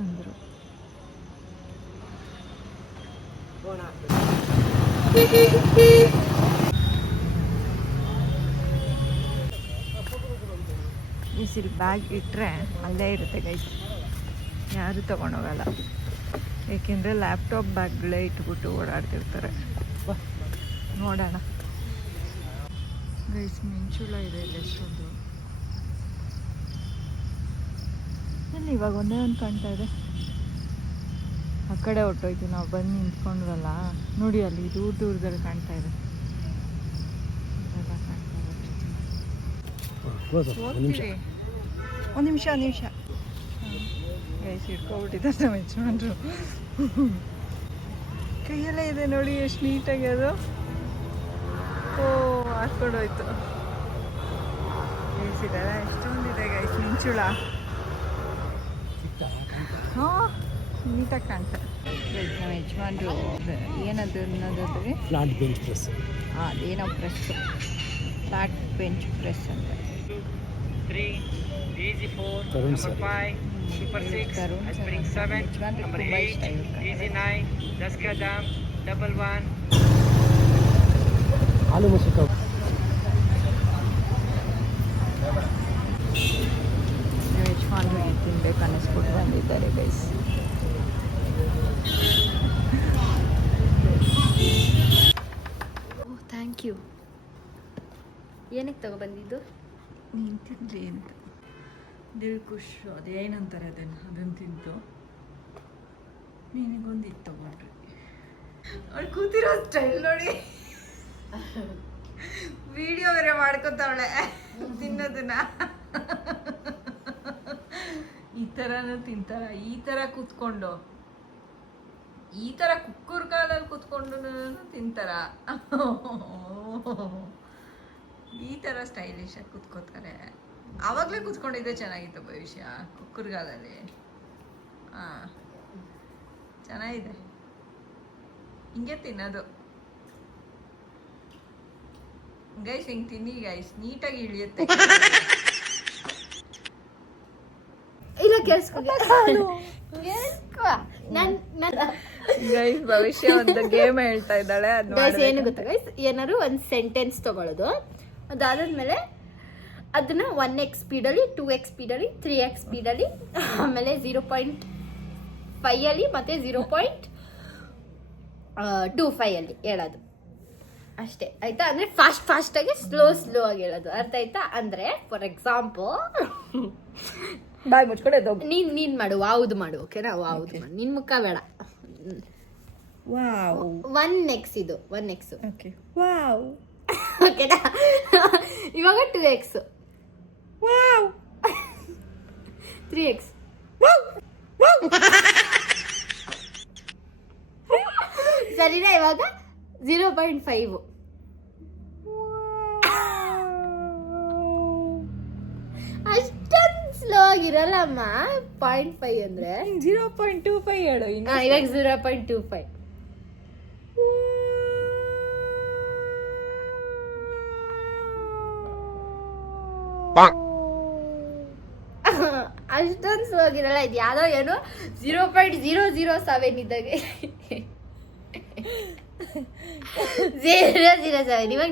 ಅಂದರು ಬಿಸಿಲು ಬ್ಯಾಗ್ ಇಟ್ಟರೆ ಅಲ್ಲೇ ಇರುತ್ತೆ ಗೈಸ್, ಯಾರು ತೊಗೊಂಡೋಗಲ್ಲ. ಏಕೆಂದರೆ ಲ್ಯಾಪ್ಟಾಪ್ ಬ್ಯಾಗ್ಗಳೇ ಇಟ್ಬಿಟ್ಟು ಓಡಾಡ್ತಿರ್ತಾರೆ. ನೋಡೋಣ ಗೈಸ್, ಮಿಂಚುಳ ಇದೆ ಇಲ್ಲಿ ಎಷ್ಟೊಂದು. ಅಲ್ಲಿ ಇವಾಗ ಒಂದೇ ಒಂದು ಕಾಣ್ತಾ ಇದೆ. ಆ ಕಡೆ ಹೊಟ್ಟೋಯ್ತು, ನಾವು ಬಂದು ನಿಂತ್ಕೊಂಡ್ವಲ್ಲ ನೋಡಿ, ಅಲ್ಲಿ ದೂರದಲ್ಲಿ ಕಾಣ್ತಾ ಇದೆ. ಒಂದು ನಿಮಿಷ ಗೈಸ್, ಇಟ್ಕೊಬಿಟ್ಟಿದ್ದಾರೆ ನಮ್ಮ ಯಜಮಾನ್ರು. ಕೈಯಲ್ಲೇ ಇದೆ ನೋಡಿ ಎಷ್ಟು ನೀಟಾಗಿ ಅದು. ಓ ಹಾಕ್ಕೊಂಡೋಯ್ತು ಗೈಸ್. ಇದೆಲ್ಲ ಎಷ್ಟೊಂದಿದೆ ಗೈಸ್ ಮಿಂಚುಳ. ಹಾಂ ನೀಟಾಗಿ ಕಾಣ್ತಾರೆ ಗೈಸ್. ನಮ್ಮ ಯಜಮಾನ್ರು ಏನದು ಅನ್ನೋದಾದ್ರೆ ಫ್ಲಾಟ್ ಬೆಂಚ್ ಪ್ರೆಸ್. ಅದೇನೋ ಪ್ರೆಸ್, ಫ್ಲಾಟ್ ಬೆಂಚ್ ಪ್ರೆಸ್ ಅಂತ. 3, easy 4, Tarun number sir. 5, super 6, spring 7, number 8, easy 9, 10 ka dam, double 1. ಆಲೂ ಮಸೂಕ. ಯಜಮಾನ್ರು ತಿನ್ಬೇಕು ಅನ್ನಿಸ್ಬಿಟ್ಟು ಬಂದಿದ್ದಾರೆ ಗೈಸ್. Oh thank you. ಏನಕ್ಕೆ ತಗೊಬಂದಿದ್ದು? ನೀನು ತಿನ್ನಲಿ ಅಂತ. ದಿಲ್ಕುಶ್ ಅದೇನಂತಾರೆ ಅದನ್ನು ತಿಂತು. ನಿನಗೊಂದು ಇದು ತಗೊಂಡ್ರಿ. ಅವ್ಳು ಕೂತಿರೋ ಸ್ಟೈಲ್ ನೋಡಿ, ವಿಡಿಯೋ ಬೇರೆ ಮಾಡ್ಕೊತಾವಳೆ ತಿನ್ನೋದನ್ನ. ಈ ಥರನೂ ತಿಂತಾರ, ಈ ಥರ ಕೂತ್ಕೊಂಡು, ಈ ಥರ ಕುಕ್ಕರ್ ಕಾಲಲ್ಲಿ ಕೂತ್ಕೊಂಡು ತಿಂತಾರ. ಈ ಥರ ಸ್ಟೈಲಿಶ್ ಆಗಿ ಕೂತ್ಕೋತಾರೆ. ಆವಾಗಲೇ ಕೂತ್ಕೊಂಡಿದ್ದೆ ಚೆನ್ನಾಗಿತ್ತು ಭವಿಷ್ಯ ಕುಕ್ಕರ್ಗಾಲಲ್ಲಿ. ಹಾಂ ಚೆನ್ನಾಗಿದೆ, ಹಿಂಗೆ ತಿನ್ನೋದು. ಗೈಸ್ ಹಿಂಗೆ ತಿನ್ನಿ ಗೈಸ್, ನೀಟಾಗಿ ಇಳಿಯುತ್ತೆ. ಇಲ್ಲ ಕೇಳಿಸ್ಕೊ ಗೈಸ್ ಭವಿಷ್ಯ ಒಂದು ಗೇಮ್ ಹೇಳ್ತಾ ಇದ್ದಾಳೆ. ಗೈಸ್ ಏನು ಗೊತ್ತಾ ಗೈಸ್, ಏನಾದ್ರು ಒಂದು ಸೆಂಟೆನ್ಸ್ ತಗೊಳ್ಳೋದು, ಅದಾದ್ಮೇಲೆ ಅದನ್ನ 1x ಸ್ಪೀಡಲ್ಲಿ, 2x ಸ್ಪೀಡಲ್ಲಿ, 3x ಸ್ಪೀಡಲ್ಲಿ, ಆಮೇಲೆ 0.5 ಅಲ್ಲಿ ಮತ್ತೆ 0.25 ಅಲ್ಲಿ ಹೇಳೋದು ಅಷ್ಟೇ ಆಯ್ತಾ. ಅಂದ್ರೆ ಫಾಸ್ಟ್ ಆಗಿ ಸ್ಲೋ ಆಗಿ ಹೇಳೋದು, ಅರ್ಥ ಆಯ್ತಾ? ಅಂದ್ರೆ ಫಾರ್ ಎಕ್ಸಾಂಪಲ್ ಬಾಯ್ ಮುಚ್ಕೊಂಡೆ ನೀನ್ ಮಾಡು, ವಾವ್ದು ಮಾಡು, ಓಕೆನಾ? ವಾವ್ದು ಮಾಡು, ನಿನ್ ಮುಖ ಬೇಡ. ವಾವ್ 1x ಇದು 1x, ಓಕೆ ವಾವ್ ಓಕೆನಾ? ಇವಾಗ 2x, ವಾವ್ 3x, ಸರಿನಾ? ಇವಾಗ 0.5, ಅಷ್ಟೊಂದು ಸ್ಲೋ ಆಗಿರಲ್ಲಮ್ಮ. 0.5 ಅಂದ್ರೆ 0.25 ಹೇಳು ಇನ್ನು. ಇವಾಗ 0.25. ಅಷ್ಟೊಂದು ಸ್ಲೋ ಆಗಿರಲ್ಲ. ಇದು ಯಾವ್ದೋ ಏನೋ 0.007 ಇದ್ದಾಗೆ 007. ಇವಾಗ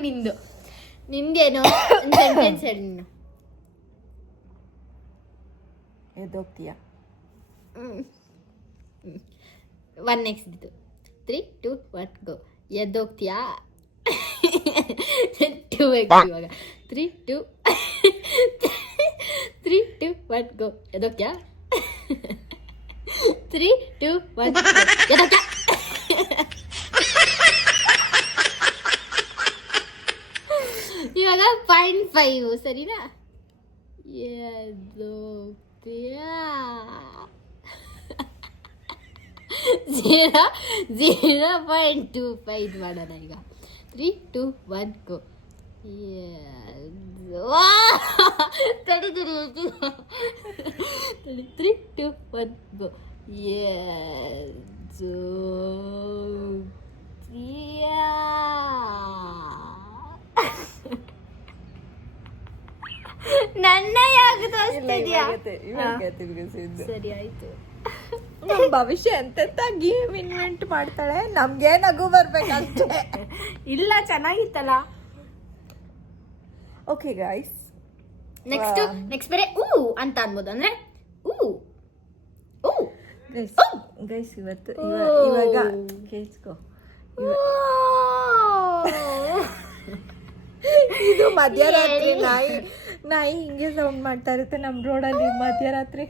ನಿಂದೇನೋ ಒಂದು ಸೆಂಟೆನ್ಸ್ ಹೇಳಿ ನೀನು. ಎದ್ದೋಗ್ತೀಯಾ? 1x ಇದ್ದು 3, 2, 1 ಗೋ. ಎದ್ದೋಗ್ತೀಯಾ? 2x ಇವಾಗ 3, 2, 1 ಗೋ. ಎದ್ದೋಗ್ತೀಯಾ? 3, 2, 1 ಗೋ. ಎದ್ದೋಗ್ತೀಯಾ? ಇವಾಗ 0.5 ಸರಿನಾ? ಎದ್ದೋಗ್ತೀಯಾ? 0.25 ಮಾಡೋಣ ಈಗ. 3, 2, 1 ಗೋ. ತಡಿ 3, 2, 1 ಗೋ. ನನ್ನ ಯಾಕೆ ತೋರಿಸ್ತಿದ್ಯಾ? ಸರಿ ಆಯ್ತು. ನಮ್ ಭವಿಷ್ಯ ಎಂತೆಂತ ಗೇಮ್ ಇನ್ವೆಂಟ್ ಮಾಡ್ತಾಳೆ, ನಮ್ಗೆ ನಗು ಬರ್ಬೇಕಂತೆ. ಇಲ್ಲ ಚೆನ್ನಾಗಿತ್ತಲ್ಲ. ಓಕೆ ಗೈಸ್, ನೆಕ್ಸ್ಟ್ ಬೇರೆ ಊ ಅಂತ ಅನ್ಬೋದು. ಅಂದ್ರೆ ಊ ಗೈಸ್ ಇವತ್ತು ಇವಾಗ ಕೇಳಿಸ್ಕೊ, ಇದು ಮಧ್ಯರಾತ್ರಿ ನಾಯಿ ಹಿಂಗೆ ಸೌಂಡ್ ಮಾಡ್ತಾ ಇರುತ್ತೆ ನಮ್ಮ ರೋಡಲ್ಲಿ ಮಧ್ಯರಾತ್ರಿ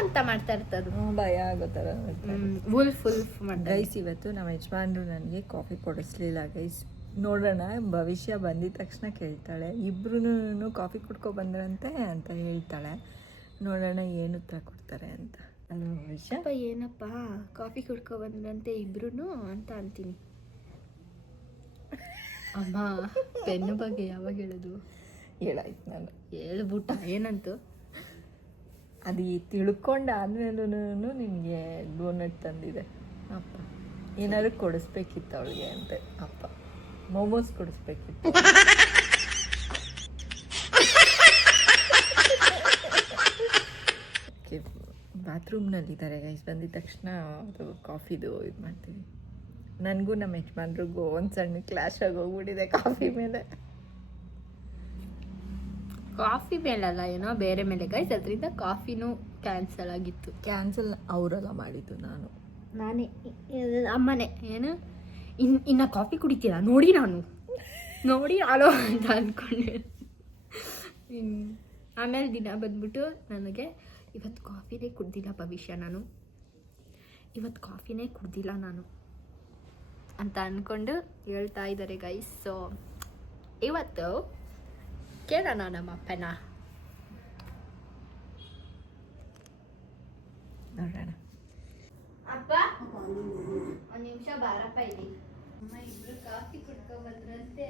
ಅಂತ ಮಾಡ್ತಾ ಇರ್ತದೆ. ಭಯ ಆಗೋ ಥರ ವುಲ್ಫ್ ಮಾಡ್ತಾರೆ. ಗೈಸ್ ಇವತ್ತು ನಮ್ಮ ಯಜಮಾನ್ರು ನನಗೆ ಕಾಫಿ ಕೊಡಿಸ್ಲಿಲ್ಲ ಗೈಸ್. ನೋಡೋಣ, ಭವಿಷ್ಯ ಬಂದಿದ ತಕ್ಷಣ ಕೇಳ್ತಾಳೆ. ಇಬ್ರು ಕಾಫಿ ಕುಡ್ಕೊ ಬಂದ್ರಂತೆ ಅಂತ ಹೇಳ್ತಾಳೆ. ನೋಡೋಣ ಏನು ಉತ್ತರ ಕೊಡ್ತಾರೆ ಅಂತ. ಅಲ್ವಾ ಭವಿಷ್ಯ? ಏನಪ್ಪ ಕಾಫಿ ಕುಡ್ಕೊ ಬಂದ್ರಂತೆ ಇಬ್ರು ಅಂತ ಅಂತೀನಿ. ಅಮ್ಮ ಪೆನ್ನು ಬಗ್ಗೆ ಯಾವಾಗ ಹೇಳೋದು? ಹೇಳಾಯ್ತು ನಾನು ಹೇಳ್ಬಿಟ್ಟ. ಏನಂತು? ಅದು ತಿಳ್ಕೊಂಡಾದ್ಮೇಲೂ ನಿನಗೆ ಡೋನಟ್ ತಂದಿದೆ ಅಪ್ಪ. ಏನಾದ್ರು ಕೊಡಿಸ್ಬೇಕಿತ್ತು ಅವಳಿಗೆ ಅಂತೆ ಅಪ್ಪ. ಮೋಮೋಸ್ ಕೊಡಿಸ್ಬೇಕಿತ್ತು. ಬಾತ್ರೂಮ್ನಲ್ಲಿದ್ದಾರೆ ಗೈಸ್. ಬಂದಿದ ತಕ್ಷಣ ಅದು ಕಾಫಿದು ಇದು ಮಾಡ್ತೀವಿ. ನನಗೂ ನಮ್ಮ ಯಜಮಾನ್ರಿಗೂ ಒಂದು ಸಣ್ಣ ಕ್ಲಾಶ್ ಆಗಿ ಹೋಗ್ಬಿಟ್ಟಿದೆ ಕಾಫಿ ಮೇಲೆ. ಕಾಫಿ ಮೇಲಲ್ಲ, ಏನೋ ಬೇರೆ ಮೇಲೆ ಗೈಸ್. ಅದರಿಂದ ಕಾಫಿನೂ ಕ್ಯಾನ್ಸಲ್ ಆಗಿತ್ತು. ಕ್ಯಾನ್ಸಲ್ ಅವರೆಲ್ಲ ಮಾಡಿದ್ದು, ನಾನೇ ಅಮ್ಮನೇ ಏನು ಇನ್ನ ಕಾಫಿ ಕುಡಿತೀರಾ ನೋಡಿ ನಾನು ಅಂತ ಅಂದ್ಕೊಂಡೆ. ಆಮೇಲೆ ದಿನ ಬಂದ್ಬಿಟ್ಟು ನನಗೆ ಇವತ್ತು ಕಾಫಿನೇ ಕುಡ್ದಿಲ್ಲ ಭವಿಷ್ಯ, ಇವತ್ತು ಕಾಫಿನೇ ಕುಡ್ದಿಲ್ಲ ನಾನು ಅಂತ ಅಂದ್ಕೊಂಡು ಹೇಳ್ತಾ ಇದ್ದಾರೆ ಗೈಸ್. ಸೊ ಇವತ್ತು ಕೇಳೋಣ ನಮ್ಮ ಅಪ್ಪನ. ನೋಡೋಣ. ಅಪ್ಪ ಒಂದು ನಿಮಿಷ ಬಾರಪ್ಪ ಇಲ್ಲಿ. ಅಮ್ಮ ಇಬ್ರು ಕಾಫಿ ಕುಡ್ಕೊ ಬಂದ್ರಂತೆ.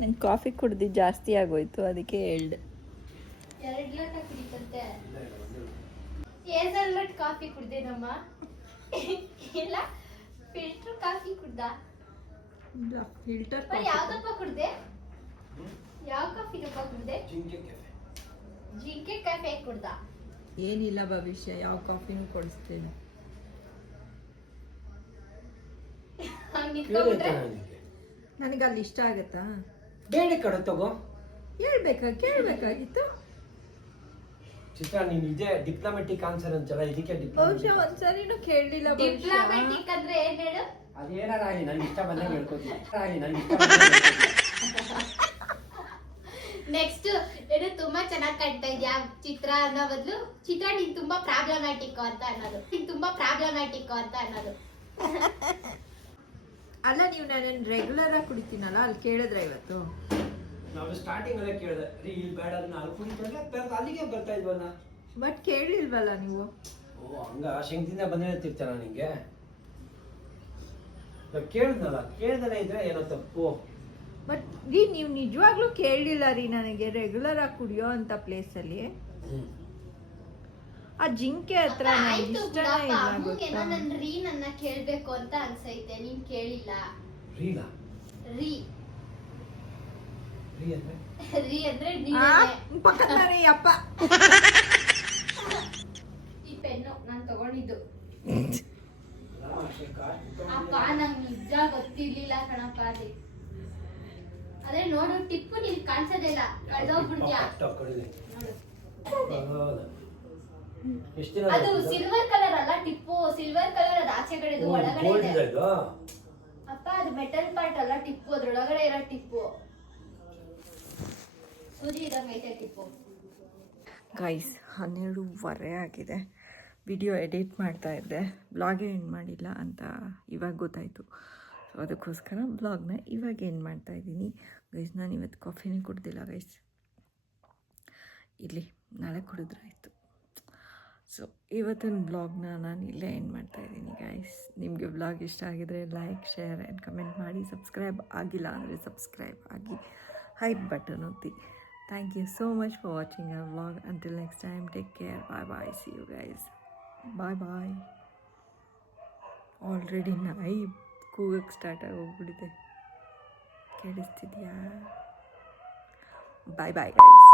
ನಂಗೆ ಕಾಫಿ ಕುಡ್ದು ಜಾಸ್ತಿ ಆಗೋಯ್ತು, ಅದಕ್ಕೆ ಹೇಳ್ದೆ. 2 ಲೋಟ ಕುಡಿತಂತೆ. 2 ಲೋಟ ಕಾಫಿ ಕುಡ್ದೇನಮ್ಮ? ಇಲ್ಲ ಕುಡ್ದ ಫಿಲ್ಟರ್ ಯಾವ್ದಪ್ಪ ಕುಡ್ದೆ ಯಾವ ಕಾಫಿಗಪ್ಪ ಕುಡ್ದೆ ಜಿಂಕೆ ಕಾಫಿ ಕುಡ್ದ ಏನಿಲ್ಲ ಭವಿಷ್ಯ, ಯಾವ ಕಾಫಿನೂ ಕೊಡಿಸ್ತೇನೆ. ಹಂಗ್ ನಿಂತ್ಕೊಂಡ್ಬಿಟ್ರೆ ನನಗೆ ಅಲ್ಲಿ ಇಷ್ಟ ಆಗತ್ತಾ? ಬೇಡ ಕಡೆ ತಗೋ. ಕೇಳ್ಬೇಕಾಗಿತ್ತು. ಚಿತ್ರ ನೀನ್ ಇದೇ ಡಿಪ್ಲೊಮ್ಯಾಟಿಕ್ ಆನ್ಸರ್ ಅಂತಲ್ಲ, ಇದಕ್ಕೆ ಬಹುಶಃ ಒಂದ್ಸರಿನೂ ಕೇಳಲಿಲ್ಲ. ಡಿಪ್ಲೊಮ್ಯಾಟಿಕ್ ಅಂದ್ರೆ ಏನ್ ಹೇಳು? ಅದೇನಾರ ಆಗಲಿ ನಂಗೆ ಇಷ್ಟ ಬಂದಂಗೆ ಹೇಳ್ಕೊತೀನಿ. ನೆಕ್ಸ್ಟ್ ಏನು ತುಂಬಾ ಚೆನ್ನಾಗಿ ಕಾಣ್ತಾ ಇದ್ಯಾ ಚಿತ್ರ ಅನ್ನೋ ಬದಲು ಚಿತ್ರ ನೀನ್ ತುಂಬಾ ಪ್ರಾಬ್ಲಮ್ಯಾಟಿಕ್ ಅಂತ ಅನ್ನೋದು. ಅಲ್ಲ, ನೀವು ನಾನು ರೆಗ್ಯುಲರ್ ಆಗಿ ಕುಡಿತೀನಲ್ಲ, ಅಲ್ಲಿ ಕೇಳಿದ್ರೆ ಇವತ್ತು ನಾವು ಸ್ಟಾರ್ಟಿಂಗ್ ಅಲ್ಲೇ ಕೇಳಿದೆ ರೀ ಇಲ್ಲಿ ಬೇಡ ಅದನ್ನ ಅಲ್ಲಿ ಕುಡಿತಾರೆ ಅಲ್ಲಿಗೆ ಬರ್ತಾ ಇದ್ವಲ್ಲ. ಬಟ್ ಕೇಳಿಲ್ವಲ್ಲ ನೀವು. ಓ ಹಂಗ ಶಂಕದಿಂದ ಬಂದಿರ್ತಾರ ನಿಂಗೆ ಕೇಳ್ದಲ್ಲ ಇದ್ರೆ ಏನೋ ತಪ್ಪು. ಬಟ್ ರೀ ನೀವು ನಿಜವಾಗ್ಲೂ ಕೇಳಲಿಲ್ಲ ರೀ ನನಗೆ ರೆಗ್ಯುಲರ್ ಆಗಿ ಕುಡಿಯೋ ಅಂತ ಪ್ಲೇಸಲ್ಲಿ. ಆ ಜಿಂಕೆ ಹತ್ರ ಆಯ್ತು ಇಷ್ಟನೇ ಬಿಡಪ್ಪ, ಇಲ್ಲ ಅಮ್ಮಂಗೇನೋ ಗೊತ್ತಾ. ನನ್ ರೀ ನನ್ನ ಕೇಳ್ಬೇಕು ಅಂತ ಅನ್ಸೈತೆ, ನೀನ್ ಕೇಳಿಲ್ಲ. ರೀಲಾ ರೀ ರೀ ಅಂದ್ರೆ ರೀ ಅಂದ್ರೆ ಆ, ನೀನೇ. ಪಕ್ಕದಲ್ಲಿ ಅಪ್ಪ. ಈ ಪೆನ್ನು ನಾನ್ ತಗೊಂಡಿದ್ದು ಅಪ್ಪ, ನಂಗ್ ನಿಜ ಗೊತ್ತಿರ್ಲಿಲ್ಲ ಕಣಪ್ಪ. ಅದೇ ನೋಡು ಟಿಪ್ಪು ನಿನ್ ಕಾಣಿಸೋದೇ ಇಲ್ಲ, ಕಳ್ದೋಗ್ಬಿಡ್ತೀಯ ನೋಡು. ಎಷ್ಟು ದಿನ ಅದು ಸಿಲ್ವರ್ ಕಲರ್ ಅಲ್ಲ ಟಿಪ್ಪು, ಸಿಲ್ವರ್ ಕಲರ್ ಅದು ಆಚೆ ಕಡೆ ಒಳಗಡೆ ಇದೆ. ಅಪ್ಪ ಅದು ಮೆಟಲ್ ಪಾರ್ಟ್ ಅಲ್ಲ ಟಿಪ್ಪು, ಅದ್ರೊಳಗಡೆ ಇರೋ ಟಿಪ್ಪು. ಸೂಜಿ ಇದಂಗೈತೆ ಟಿಪ್ಪು. ಗೈಸ್ 12:15 ಆಗಿದೆ. ವಿಡಿಯೋ ಎಡಿಟ್ ಮಾಡ್ತಾ ಇದ್ದೆ, ಬ್ಲಾಗೇ ಎಂಡ್ ಮಾಡಿಲ್ಲ ಅಂತ ಇವಾಗ ಗೊತ್ತಾಯಿತು. ಸೊ ಅದಕ್ಕೋಸ್ಕರ ಬ್ಲಾಗ್ನ ಇವಾಗ ಎಂಡ್ ಮಾಡ್ತಾ ಇದ್ದೀನಿ ಗೈಸ್. ನಾನು ಇವತ್ತು ಕಾಫಿನೇ ಕುಡ್ದಿಲ್ಲ ಗೈಸ್. ಇಲ್ಲಿ ನಾಳೆ ಕುಡಿದ್ರಾಯ್ತು. ಸೊ ಇವತ್ತಿನ ಬ್ಲಾಗ್ನ ನಾನು ಇಲ್ಲೇ ಎಂಡ್ ಮಾಡ್ತಾಯಿದ್ದೀನಿ ಗೈಸ್. ನಿಮಗೆ ಬ್ಲಾಗ್ ಇಷ್ಟ ಆಗಿದರೆ ಲೈಕ್, ಶೇರ್ ಆ್ಯಂಡ್ ಕಮೆಂಟ್ ಮಾಡಿ. ಸಬ್ಸ್ಕ್ರೈಬ್ ಆಗಿಲ್ಲ ಅಂದರೆ ಸಬ್ಸ್ಕ್ರೈಬ್ ಆಗಿ, ಹೈಪ್ ಬಟನ್ ಒತ್ತಿ. Thank you so much for watching our vlog. Until next time, take care. Bye. See you guys. Bye. Already ನಾಯಿ ಕೂಗಕ್ಕೆ ಸ್ಟಾರ್ಟ್ ಆಗೋಗ್ಬಿಟ್ಟಿದೆ. ಕೇಳಿಸ್ತಿದ್ಯಾ? Bye guys.